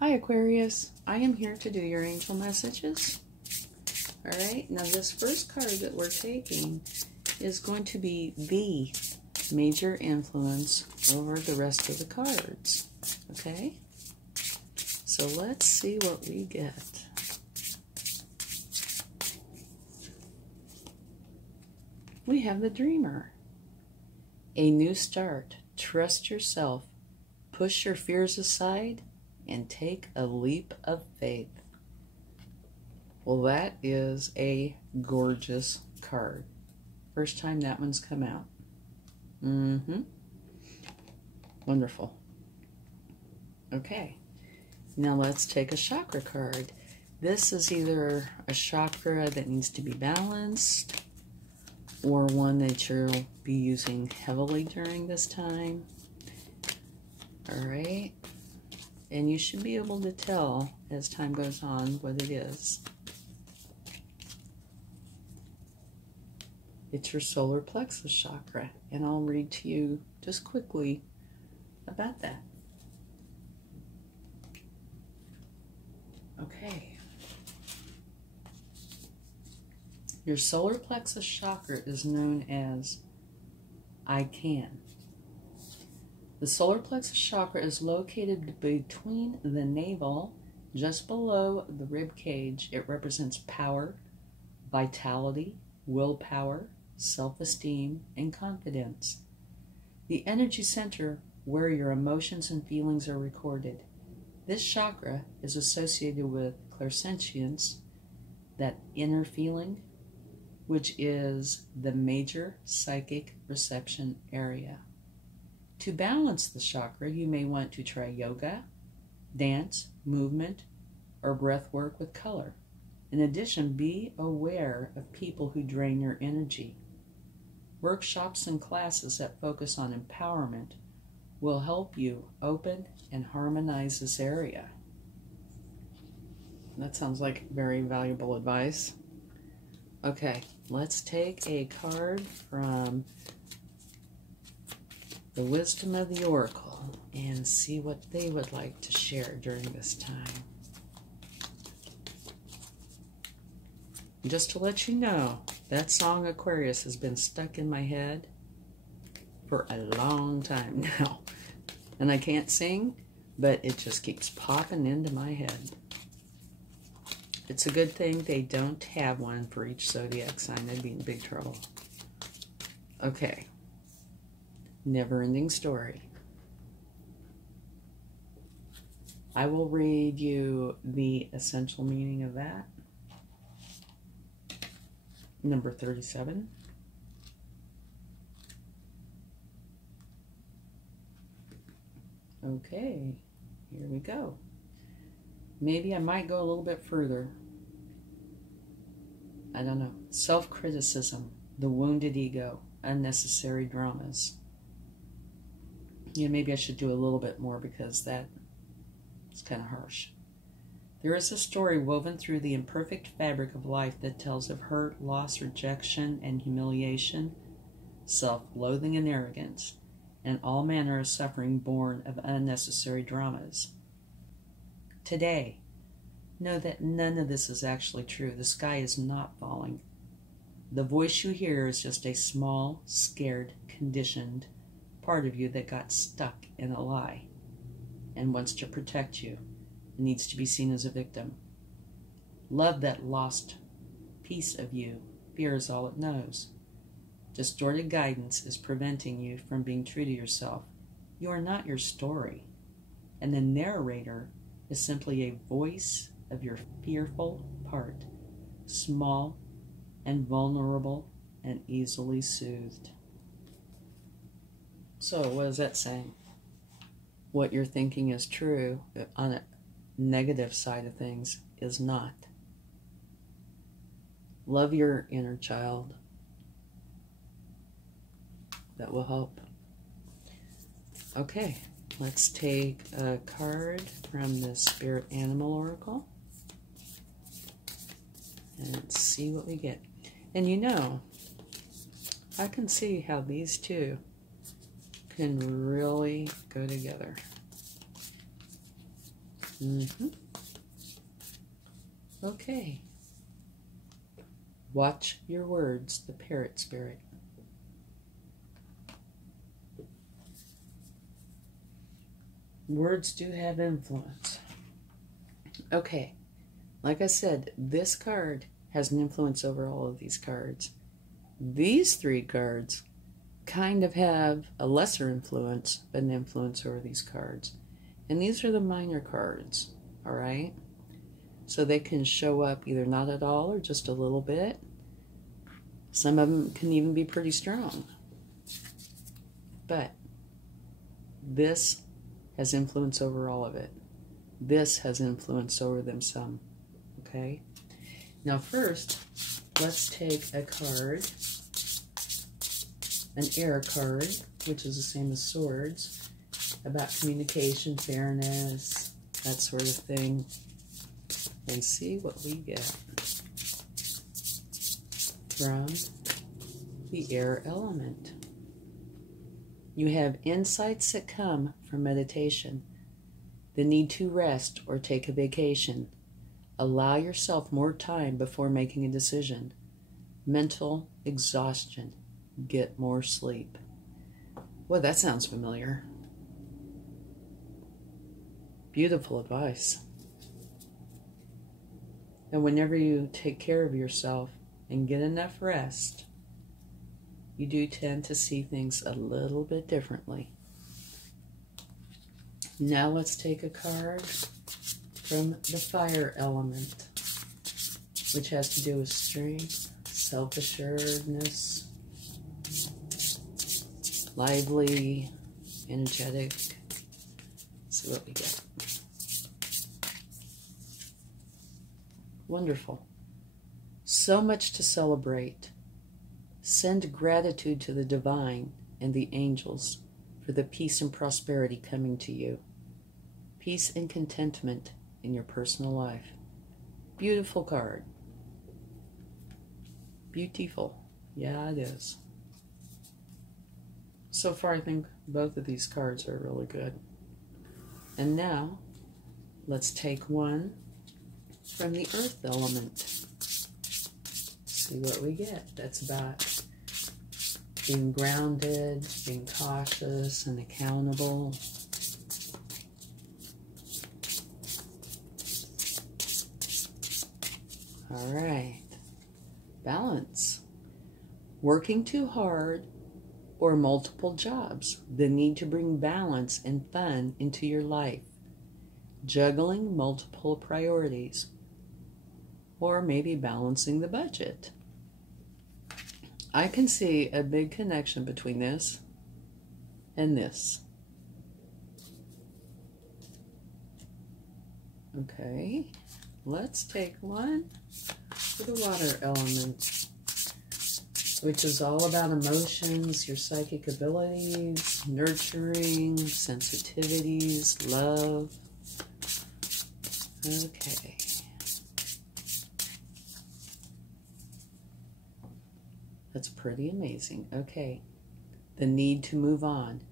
Hi Aquarius, I am here to do your angel messages. Alright, now this first card that we're taking is going to be the major influence over the rest of the cards. Okay, so let's see what we get. We have the Dreamer. A new start. Trust yourself. Push your fears aside and take a leap of faith. Well, that is a gorgeous card. First time that one's come out. Wonderful. Okay, now let's take a chakra card. This is either a chakra that needs to be balanced or one that you'll be using heavily during this time. All right. And you should be able to tell as time goes on what it is. It's your solar plexus chakra, and I'll read to you just quickly about that. Okay. Your solar plexus chakra is known as I Can. The solar plexus chakra is located between the navel, just below the rib cage. It represents power, vitality, willpower, self-esteem, and confidence. The energy center where your emotions and feelings are recorded. This chakra is associated with clairsentience, that inner feeling, which is the major psychic reception area. To balance the chakra, you may want to try yoga, dance, movement, or breath work with color. In addition, be aware of people who drain your energy. Workshops and classes that focus on empowerment will help you open and harmonize this area. That sounds like very valuable advice. Okay, let's take a card from the Wisdom of the Oracle and see what they would like to share during this time. Just to let you know, that song Aquarius has been stuck in my head for a long time now. And I can't sing, but it just keeps popping into my head. It's a good thing they don't have one for each zodiac sign. They'd be in big trouble. Okay. Never-ending story. I will read you the essential meaning of that. Number 37. Okay, here we go. Maybe I might go a little bit further. I don't know. Self-criticism, the wounded ego, unnecessary dramas. Yeah, maybe I should do a little bit more because that is kind of harsh. There is a story woven through the imperfect fabric of life that tells of hurt, loss, rejection, and humiliation, self-loathing and arrogance, and all manner of suffering born of unnecessary dramas. Today, know that none of this is actually true. The sky is not falling. The voice you hear is just a small, scared, conditioned part of you that got stuck in a lie and wants to protect you and needs to be seen as a victim. Love that lost piece of you. Fear is all it knows. Distorted guidance is preventing you from being true to yourself. You are not your story, and the narrator is simply a voice of your fearful part, small and vulnerable and easily soothed. So what is that saying? What you're thinking is true on a negative side of things is not. Love your inner child. That will help. Okay, let's take a card from the Spirit Animal Oracle and see what we get. And you know, I can see how these two can really go together. Okay. Watch your words, the parrot spirit. Words do have influence. Okay. Like I said, this card has an influence over all of these cards. These three cards kind of have a lesser influence, but an influence over these cards. And these are the minor cards, all right? So they can show up either not at all or just a little bit. Some of them can even be pretty strong. But this has influence over all of it. This has influence over them some, okay? Now first, let's take a card, an air card, which is the same as swords, about communication, fairness, that sort of thing, and see what we get from the air element. You have insights that come from meditation, the need to rest or take a vacation. Allow yourself more time before making a decision. Mental exhaustion. Get more sleep. Well, that sounds familiar. Beautiful advice. And whenever you take care of yourself and get enough rest, you do tend to see things a little bit differently. Now let's take a card from the fire element, which has to do with strength, self-assuredness, lively, energetic. Let's see what we get. Wonderful. So much to celebrate. Send gratitude to the divine and the angels for the peace and prosperity coming to you. Peace and contentment in your personal life. Beautiful card. Beautiful. Yeah, it is. So far, I think both of these cards are really good. And now, let's take one from the earth element. See what we get. That's about being grounded, being cautious and accountable. All right. Balance. Working too hard or multiple jobs. The need to bring balance and fun into your life. Juggling multiple priorities. Or maybe balancing the budget. I can see a big connection between this and this. Okay, let's take one for the water element, which is all about emotions, your psychic abilities, nurturing, sensitivities, love. Okay. That's pretty amazing. Okay. The need to move on.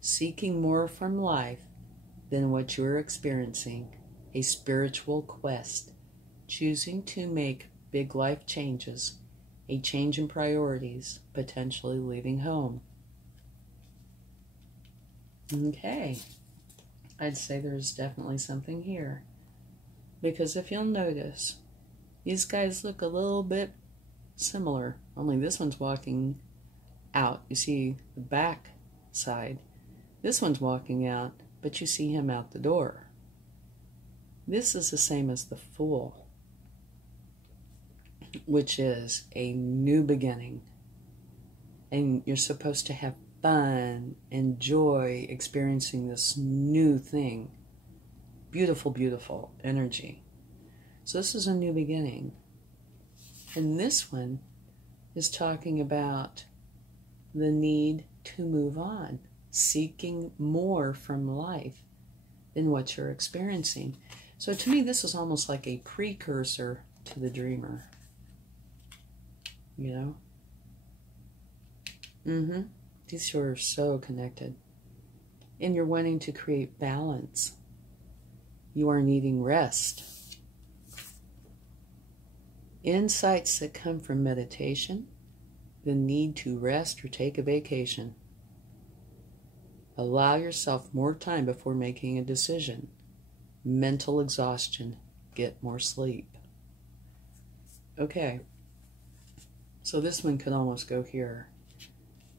Seeking more from life than what you're experiencing. A spiritual quest. Choosing to make big life changes. A change in priorities. Potentially leaving home. Okay. I'd say there's definitely something here. Because if you'll notice, these guys look a little bit similar, only this one's walking out. You see the back side. This one's walking out, but you see him out the door. This is the same as the Fool, which is a new beginning. And you're supposed to have fun and joy experiencing this new thing. Beautiful, beautiful energy. So this is a new beginning. And this one is talking about the need to move on, seeking more from life than what you're experiencing. So to me, this is almost like a precursor to the dreamer. You know? These two are so connected. And you're wanting to create balance. you are needing rest. Insights that come from meditation, the need to rest or take a vacation. Allow yourself more time before making a decision. Mental exhaustion. Get more sleep. Okay. So this one could almost go here.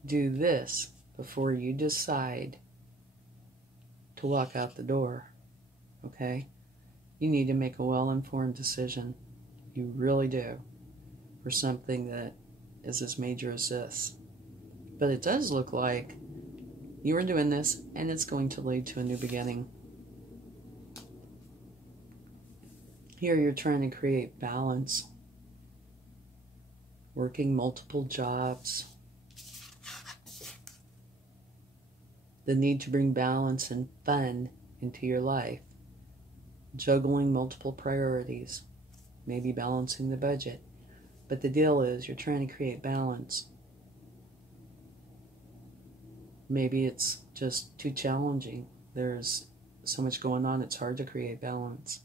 Do this before you decide to walk out the door. Okay? You need to make a well-informed decision. You really do. For something that is as major as this. But it does look like you are doing this and it's going to lead to a new beginning. Here you're trying to create balance. Working multiple jobs. The need to bring balance and fun into your life. Juggling multiple priorities. Maybe balancing the budget. But the deal is you're trying to create balance. Maybe it's just too challenging. There's so much going on, it's hard to create balance.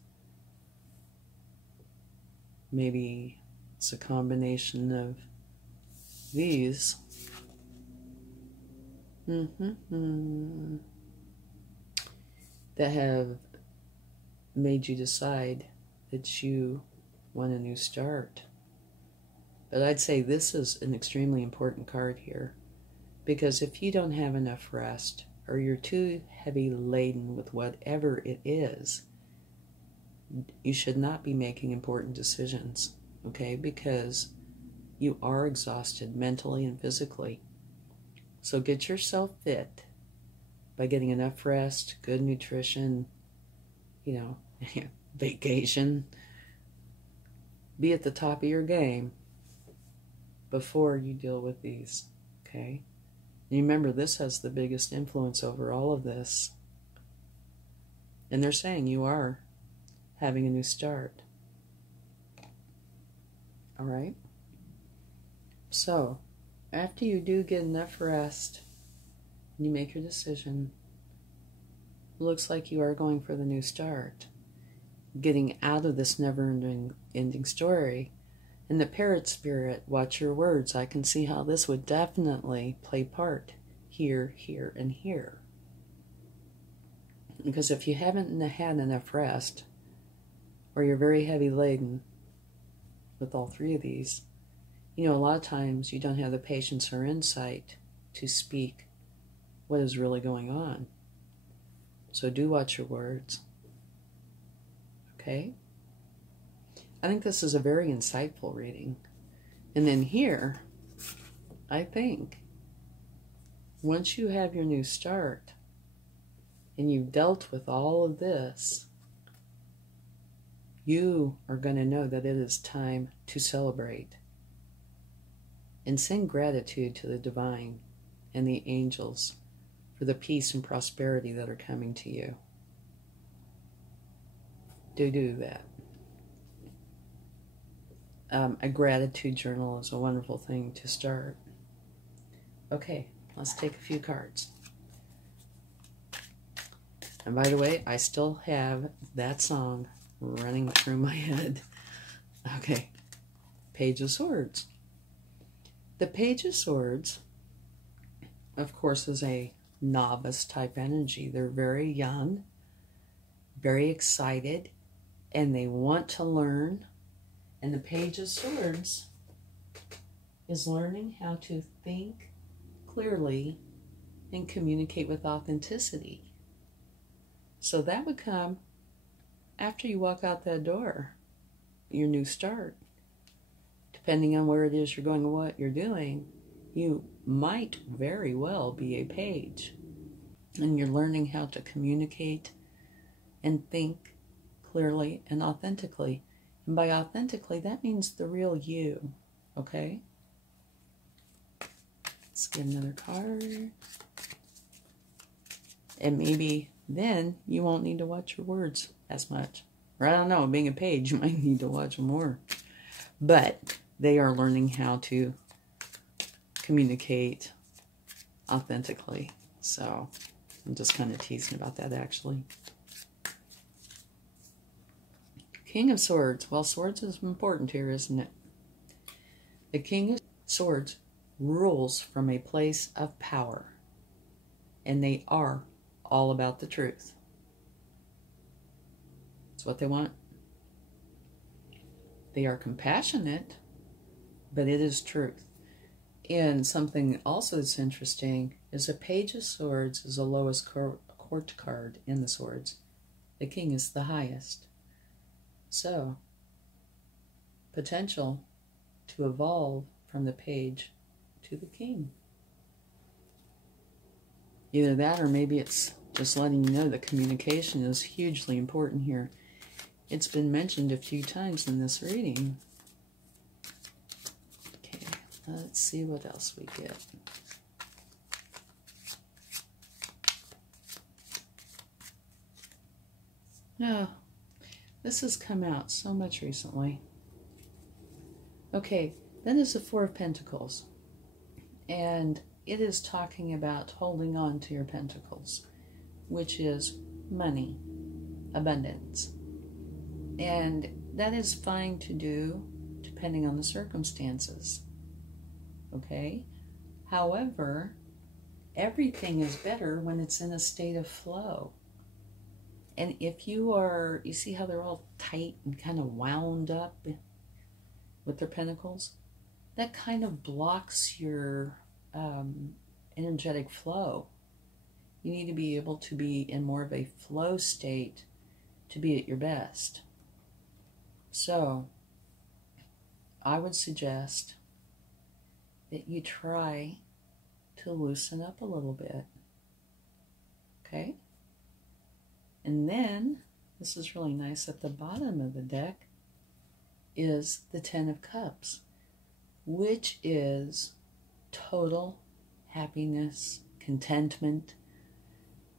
Maybe it's a combination of these. That have made you decide that you want a new start. But I'd say this is an extremely important card here. Because if you don't have enough rest, or you're too heavy laden with whatever it is, you should not be making important decisions, okay? Because you are exhausted mentally and physically. So get yourself fit by getting enough rest, good nutrition, vacation. Be at the top of your game before you deal with these, okay? And remember, this has the biggest influence over all of this. And they're saying you are having a new start. All right? So, after you do get enough rest, and you make your decision, looks like you are going for the new start. Getting out of this never-ending story. And the parrot spirit, watch your words. I can see how this would definitely play part here, here, and here. Because if you haven't had enough rest, or you're very heavy laden with all three of these, a lot of times you don't have the patience or insight to speak what is really going on. So do watch your words. Okay? I think this is a very insightful reading. And then here, I think, once you have your new start, and you've dealt with all of this, you are going to know that it is time to celebrate. And send gratitude to the divine and the angels for the peace and prosperity that are coming to you. Do that. A gratitude journal is a wonderful thing to start. Okay, let's take a few cards. And by the way, I still have that song running through my head. Okay, Page of Swords. The Page of Swords, of course, is a novice type energy. They're very young, very excited, and they want to learn. And the Page of Swords is learning how to think clearly and communicate with authenticity. So that would come after you walk out that door, your new start. Depending on where it is you're going and what you're doing, you might very well be a page. And you're learning how to communicate and think clearly and authentically. And by authentically, that means the real you, okay? Let's get another card. And maybe then you won't need to watch your words as much. Or I don't know, being a page, you might need to watch them more. But they are learning how to communicate authentically. So I'm just kind of teasing about that, actually. King of Swords. Well, swords is important here, isn't it? The King of Swords rules from a place of power, and they are all about the truth. That's what they want. They are compassionate, but it is truth. And something also that's interesting is a Page of Swords is the lowest court card in the swords. The King is the highest. So, potential to evolve from the Page to the King. Either that, or maybe it's just letting you know that communication is hugely important here. It's been mentioned a few times in this reading. Okay, let's see what else we get. No, this has come out so much recently. Okay, then there's the Four of Pentacles. And it is talking about holding on to your pentacles, which is money, abundance. And that is fine to do depending on the circumstances. Okay? However, everything is better when it's in a state of flow. And if you are, you see how they're all tight and kind of wound up with their pentacles? That kind of blocks your energetic flow. You need to be able to be in more of a flow state to be at your best. So, I would suggest that you try to loosen up a little bit. Okay? And then, this is really nice, at the bottom of the deck is the Ten of Cups, which is total happiness, contentment,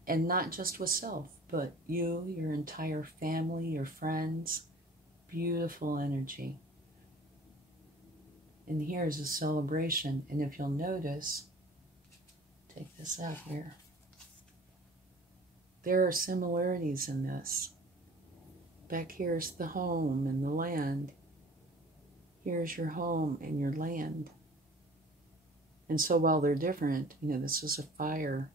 and not just with self, but you, your entire family, your friends. Beautiful energy. And here is a celebration. And if you'll notice, take this out here. There are similarities in this. Back here is the home and the land. Here's your home and your land. And so while they're different, you know, this is a fire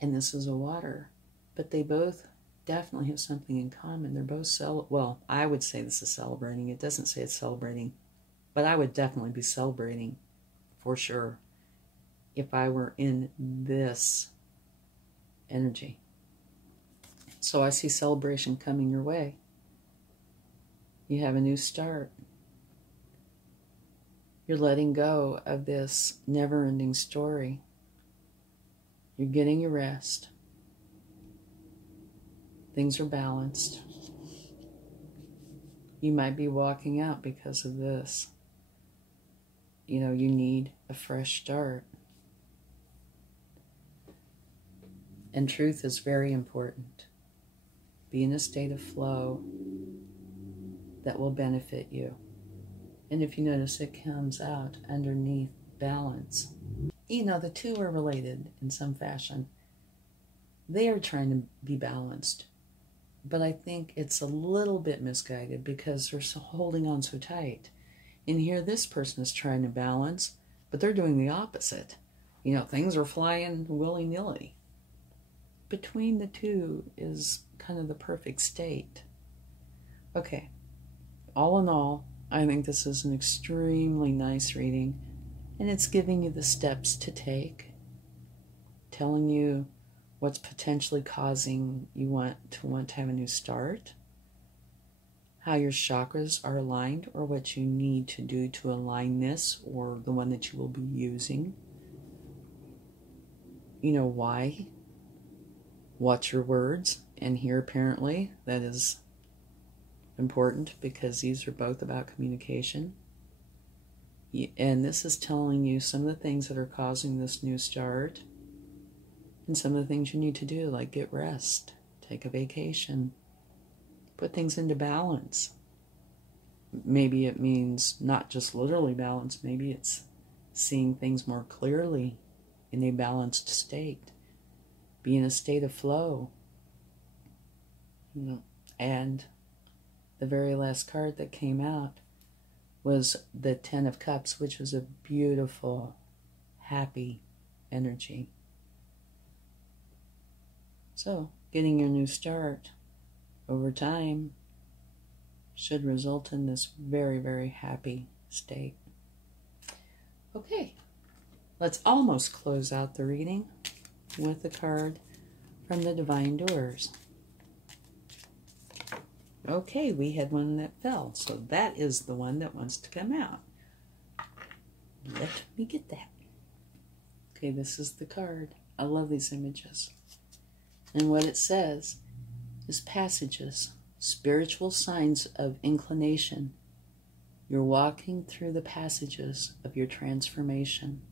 and this is a water, but they both definitely have something in common. They're both well, I would say this is celebrating. It doesn't say it's celebrating, but I would definitely be celebrating for sure if I were in this energy. So I see celebration coming your way. You have a new start. You're letting go of this never-ending story. You're getting your rest. Things are balanced. You might be walking out because of this. You know, you need a fresh start. And truth is very important. Be in a state of flow that will benefit you. And if you notice, it comes out underneath balance. You know, the two are related in some fashion. They are trying to be balanced. But I think it's a little bit misguided because they're holding on so tight. And here this person is trying to balance, but they're doing the opposite. You know, things are flying willy-nilly. Between the two is kind of the perfect state. Okay, all in all, I think this is an extremely nice reading. And it's giving you the steps to take, telling you what's potentially causing you want to have a new start, how your chakras are aligned, or what you need to do to align this, or the one that you will be using. You know why. Watch your words, and here apparently that is important because these are both about communication. And this is telling you some of the things that are causing this new start. And some of the things you need to do, like get rest, take a vacation, put things into balance. Maybe it means not just literally balance, maybe it's seeing things more clearly in a balanced state, be in a state of flow, you know, and the very last card that came out was the Ten of Cups, which was a beautiful, happy energy. So, getting your new start over time should result in this very, very happy state. Okay, let's almost close out the reading with a card from the Divine Doors. Okay, we had one that fell, so that is the one that wants to come out. Let me get that. Okay, this is the card. I love these images. And what it says is passages, spiritual signs of inclination. You're walking through the passages of your transformation.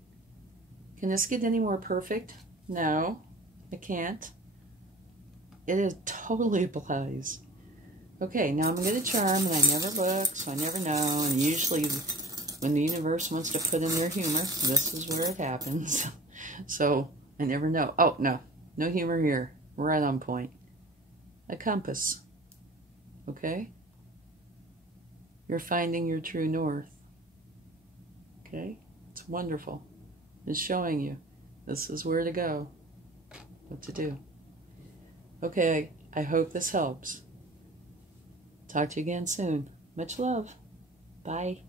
Can this get any more perfect? No, it can't. It totally applies. Okay, now I'm going to charm, and I never look, so I never know. And usually when the universe wants to put in their humor, this is where it happens. So I never know. Oh, no. No humor here. Right on point. A compass. Okay? You're finding your true north. Okay? It's wonderful. It's showing you this is where to go. What to do. Okay, I hope this helps. Talk to you again soon. Much love. Bye.